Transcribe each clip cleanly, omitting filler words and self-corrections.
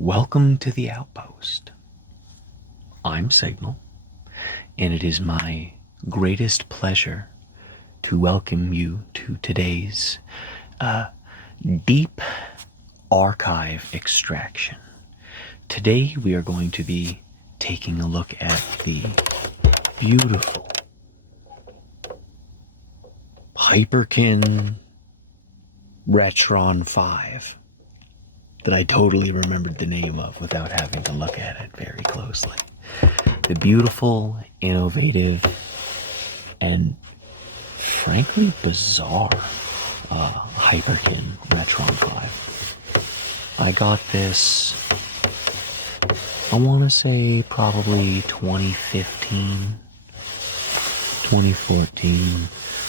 Welcome to the Outpost. I'm Signal, and it is my greatest pleasure to welcome you to today's deep archive extraction. Today we are going to be taking a look at the beautiful Hyperkin Retron 5 that I totally remembered the name of without having to look at it very closely. The beautiful, innovative, and frankly bizarre Hyperkin Retron 5. I got this, I want to say probably 2015, 2014.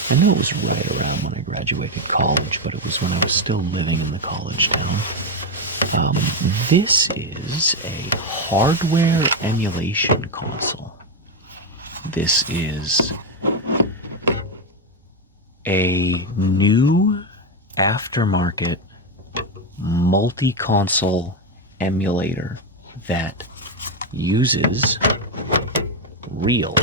I know it was right around when I graduated college, but it was when I was still living in the college town. This is a hardware emulation console. This is a new aftermarket multi-console emulator that uses real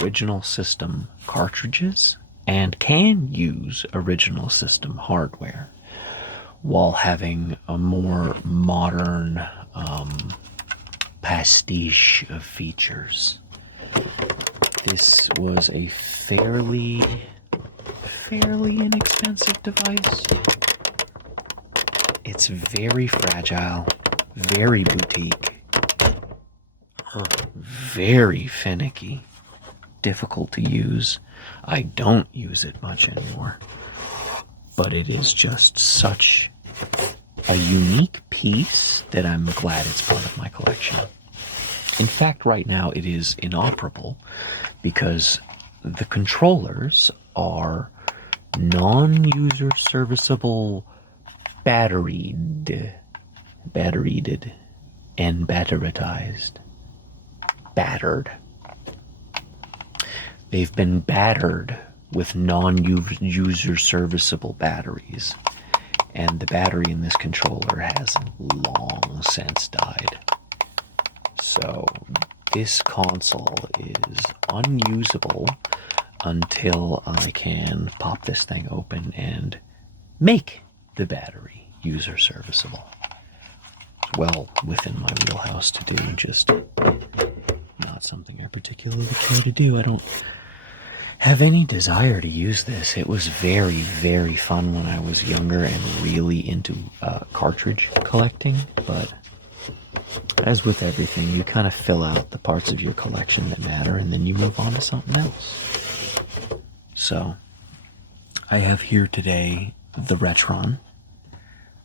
original system cartridges and can use original system hardware while having a more modern pastiche of features. This was a fairly inexpensive device. It's very fragile, very boutique, very finicky, difficult to use. I don't use it much anymore, but it is just such a unique piece that I'm glad it's part of my collection. In fact, right now it is inoperable because the controllers are non-user serviceable batteried and batterized. Battered. They've been battered with non-user serviceable batteries, and the battery in this controller has long since died. So this console is unusable until I can pop this thing open and make the battery user serviceable. It's well within my wheelhouse to do, just not something I particularly care to do. I don't have any desire to use this. It was very, very fun when I was younger and really into cartridge collecting, but as with everything, you kind of fill out the parts of your collection that matter and then you move on to something else. So I have here today the Retron,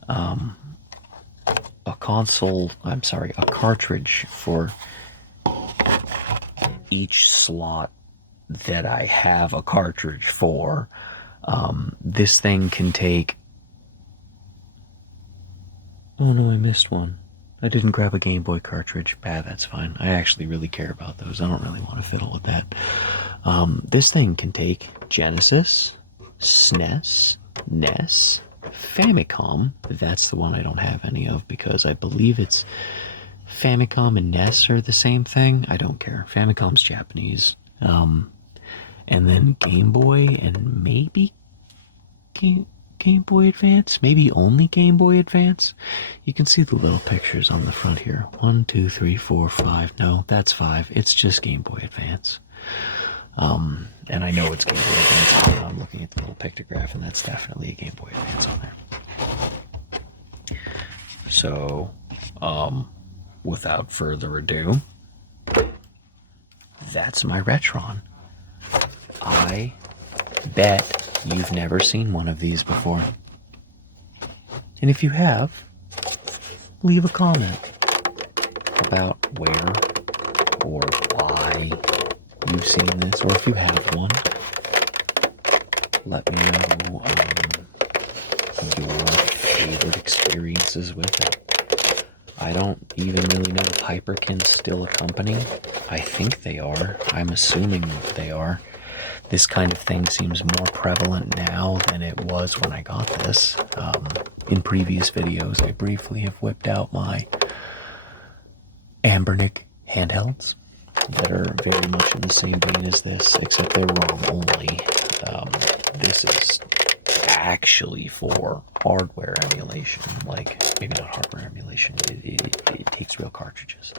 a cartridge for each slot that I have a cartridge for. This thing can take... Oh no, I missed one. I didn't grab a Game Boy cartridge. That's fine. I actually really care about those. I don't really want to fiddle with that. This thing can take Genesis, SNES, NES, Famicom. That's the one I don't have any of because I believe it's Famicom and NES are the same thing. I don't care. Famicom's Japanese. And then Game Boy and maybe Game Boy Advance, maybe only Game Boy Advance. You can see the little pictures on the front here. 1, 2, 3, 4, 5. No, that's 5. It's just Game Boy Advance. And I know it's Game Boy Advance. I'm looking at the little pictograph, and that's definitely a Game Boy Advance on there. So, without further ado, that's my Retron. I bet you've never seen one of these before. And if you have, leave a comment about where or why you've seen this, or if you have one, let me know your favorite experiences with it. I don't even really know if Hyperkin's still a company. I think they are. I'm assuming they are. This kind of thing seems more prevalent now than it was when I got this. In previous videos, I briefly have whipped out my Ambernick handhelds that are very much in the same vein as this, except they're ROM only. This is actually for hardware emulation, like maybe not hardware emulation, but it takes real cartridges.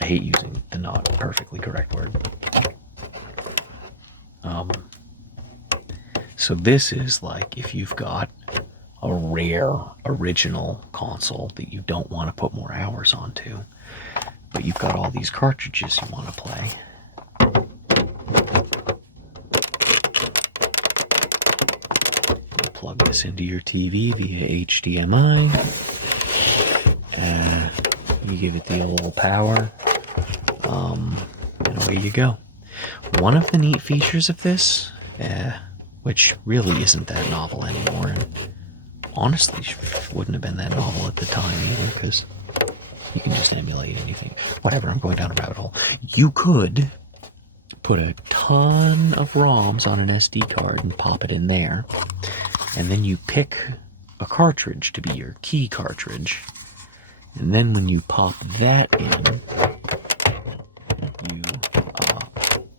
I hate using the not perfectly correct word. So this is like if you've got a rare original console that you don't want to put more hours onto, but you've got all these cartridges you want to play. You plug this into your TV via HDMI. You give it the old power, and away you go. One of the neat features of this, which really isn't that novel anymore, and honestly wouldn't have been that novel at the time either, because you can just emulate anything. Whatever, I'm going down a rabbit hole. You could put a ton of ROMs on an SD card and pop it in there, and then you pick a cartridge to be your key cartridge, and then when you pop that in, you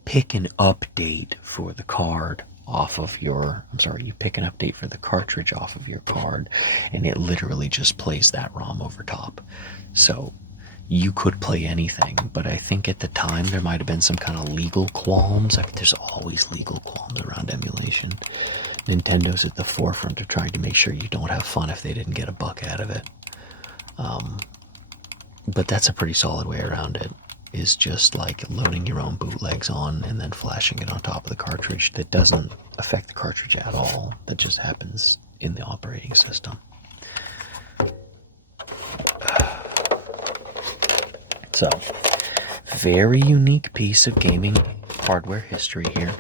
pick an update for the card off of your, you pick an update for the cartridge off of your card, and it literally just plays that ROM over top. So you could play anything, but I think at the time there might have been some kind of legal qualms. There's always legal qualms around emulation. Nintendo's at the forefront of trying to make sure you don't have fun if they didn't get a buck out of it. But that's a pretty solid way around it, is just like loading your own bootlegs on and then flashing it on top of the cartridge. That doesn't affect the cartridge at all. That just happens in the operating system. So, very unique piece of gaming hardware history here.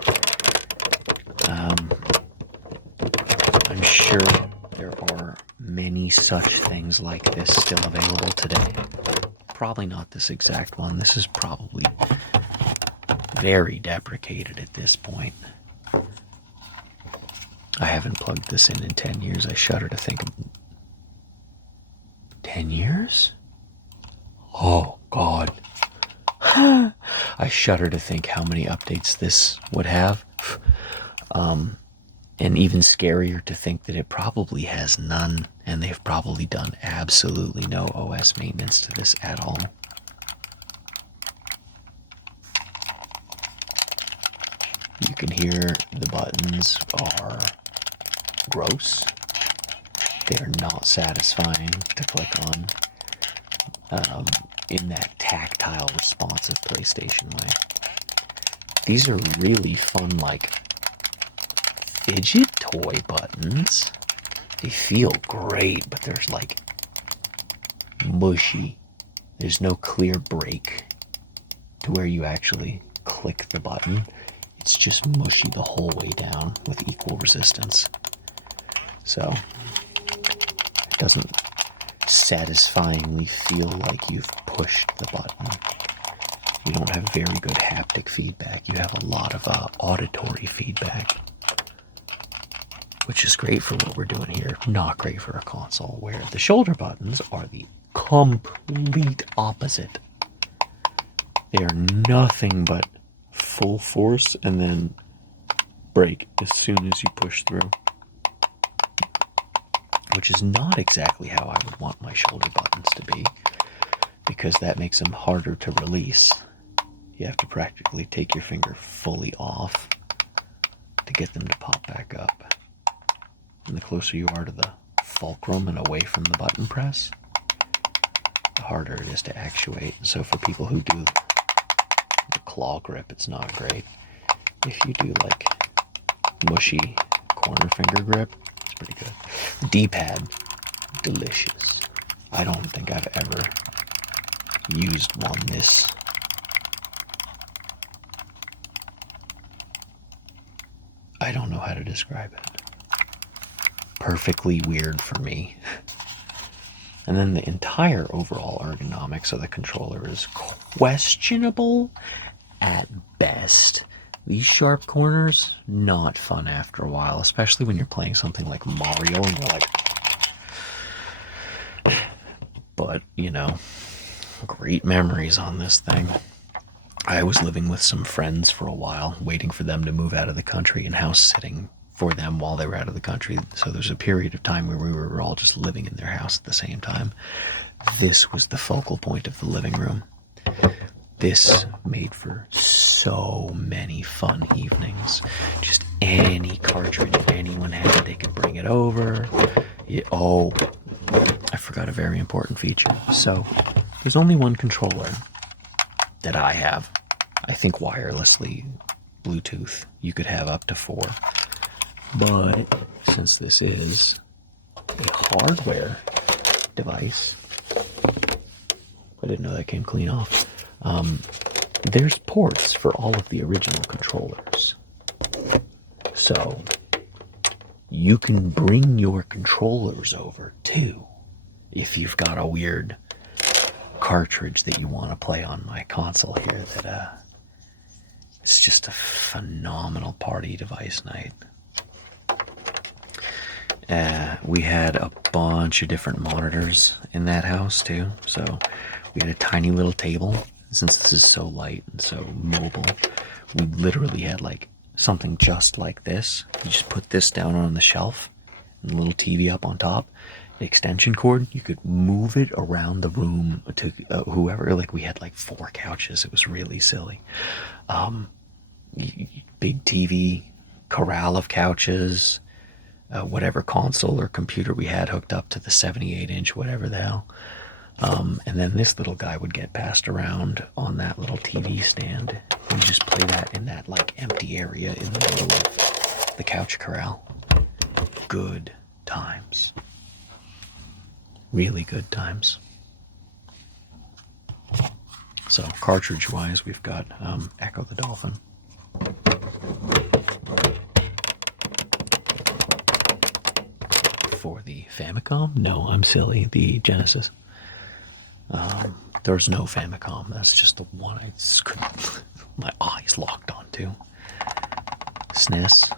I'm sure there are many such things like this still available today. Probably not this exact one. This is probably very deprecated at this point. I haven't plugged this in 10 years. I shudder to think. 10 years? Oh, God. I shudder to think how many updates this would have. And even scarier to think that it probably has none, and they've probably done absolutely no OS maintenance to this at all. You can hear the buttons are gross. They are not satisfying to click on in that tactile, responsive PlayStation way. These are really fun, like fidget toy buttons. They feel great, but there's like mushy. There's no clear break to where you actually click the button. It's just mushy the whole way down with equal resistance. So it doesn't satisfyingly feel like you've pushed the button. You don't have very good haptic feedback. You have a lot of auditory feedback, which is great for what we're doing here. Not great for a console where the shoulder buttons are the complete opposite. They are nothing but full force and then break as soon as you push through, which is not exactly how I would want my shoulder buttons to be, because that makes them harder to release. You have to practically take your finger fully off to get them to pop back up. And the closer you are to the fulcrum and away from the button press, the harder it is to actuate. So for people who do the claw grip, it's not great. If you do like mushy corner finger grip, it's pretty good. D-pad, delicious. I don't think I've ever used one this. I don't know how to describe it. Perfectly weird for me. And then the entire overall ergonomics of the controller is questionable at best. These sharp corners, not fun after a while, especially when you're playing something like Mario and you're like, but, you know, great memories on this thing. I was living with some friends for a while, waiting for them to move out of the country and house sitting for them while they were out of the country. So there's a period of time where we were all just living in their house at the same time. This was the focal point of the living room. This made for so many fun evenings. Just any cartridge anyone had, they could bring it over. Oh, I forgot a very important feature. So there's only one controller that I have. I think wirelessly, Bluetooth, you could have up to 4. But since this is a hardware device, I didn't know that came clean off. There's ports for all of the original controllers. So you can bring your controllers over too if you've got a weird cartridge that you want to play on my console here that it's just a phenomenal party device night. We had a bunch of different monitors in that house too. So we had a tiny little table. Since this is so light and so mobile, we literally had like something just like this. You just put this down on the shelf and a little TV up on top. The extension cord, you could move it around the room to whoever. Like we had like 4 couches. It was really silly. Big TV, corral of couches, whatever console or computer we had hooked up to the 78-inch, whatever the hell. And then this little guy would get passed around on that little TV stand. And just play that in that like empty area in the middle of the couch corral. Good times. Really good times. So cartridge wise, we've got Echo the Dolphin. For the Famicom? No, I'm silly. The Genesis. There's no Famicom. That's just the one I just couldn't. My eyes locked onto. SNES.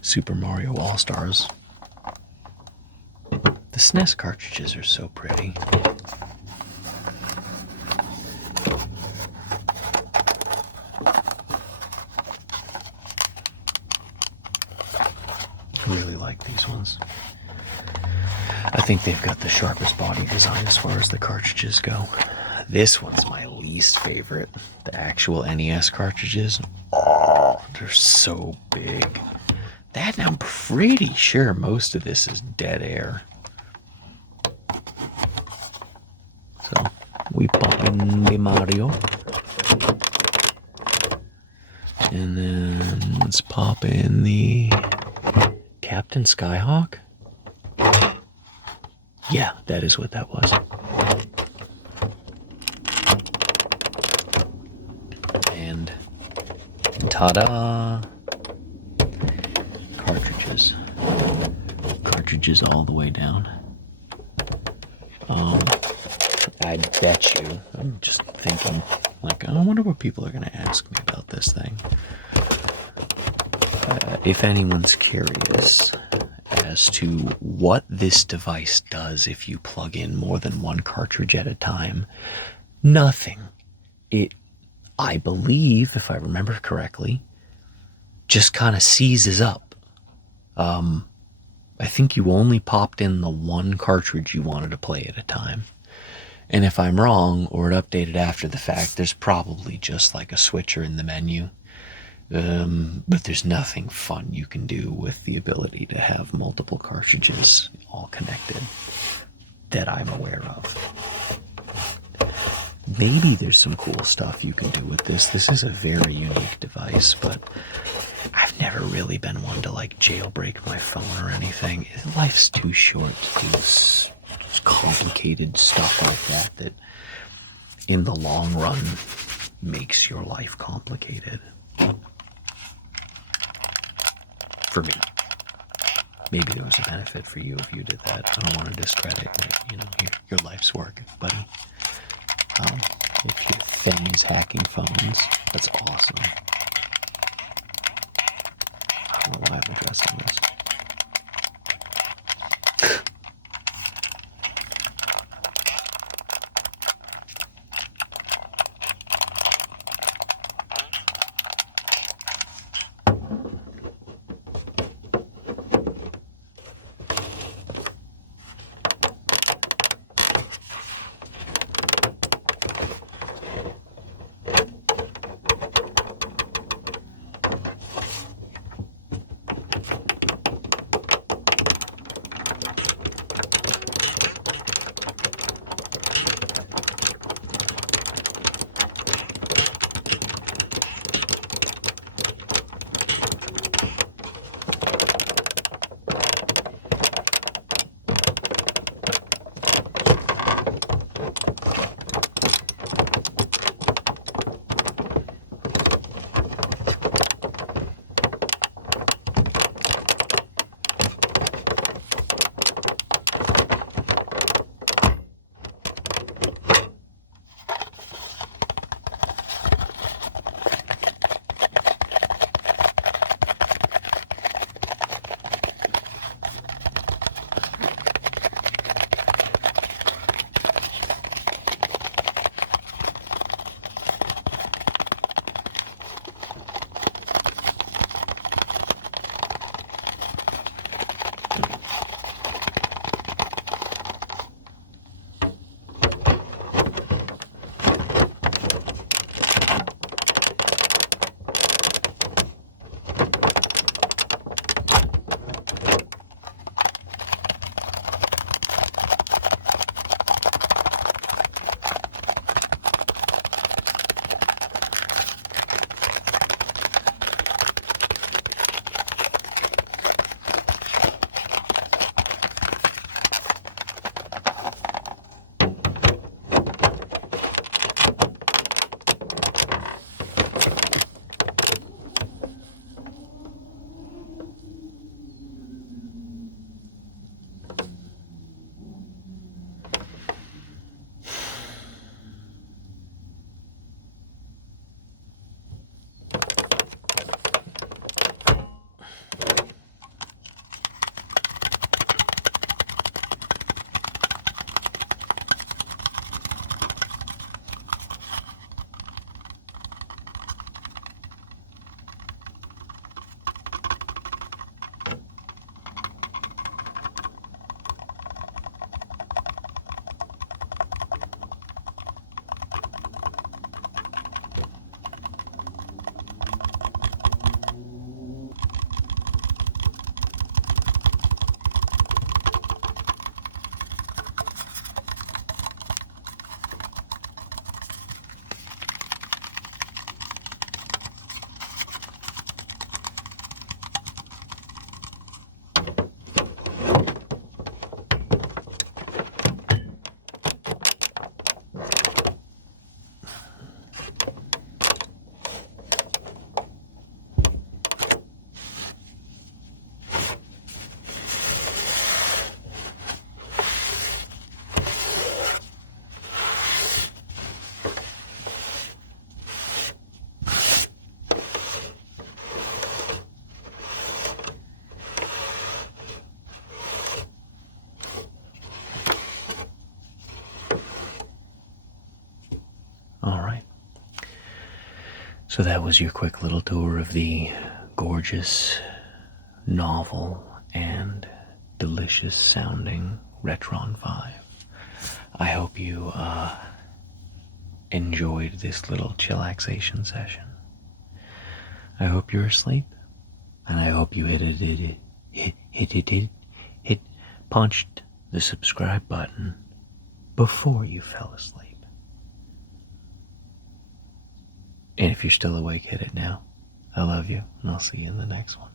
Super Mario All Stars. The SNES cartridges are so pretty. Really like these ones. I think they've got the sharpest body design as far as the cartridges go. This one's my least favorite. The actual NES cartridges. Oh, they're so big. That, I'm pretty sure most of this is dead air. So, we pop in the Mario. And then let's pop in the Captain Skyhawk. Yeah, that is what that was. And ta-da! Cartridges. Cartridges all the way down. I bet you, I'm just thinking, like, I wonder what people are going to ask me about this thing. If anyone's curious as to what this device does if you plug in more than one cartridge at a time, nothing. It, I believe, if I remember correctly, just kind of seizes up. I think you only popped in the one cartridge you wanted to play at a time. And if I'm wrong, or it updated after the fact, there's probably just like a switcher in the menu. But there's nothing fun you can do with the ability to have multiple cartridges all connected that I'm aware of. Maybe there's some cool stuff you can do with this. This is a very unique device, but I've never really been one to like jailbreak my phone or anything. Life's too short to do complicated stuff like that in the long run makes your life complicated. For me. Maybe there was a benefit for you if you did that. I don't want to discredit your life's work, buddy. The kid Fenn's hacking phones. That's awesome. I don't know why I'm addressing this. All right. So that was your quick little tour of the gorgeous, novel, and delicious sounding Retron 5. I hope you enjoyed this little chillaxation session. I hope you're asleep, and I hope you punched the subscribe button before you fell asleep. And if you're still awake, hit it now. I love you, and I'll see you in the next one.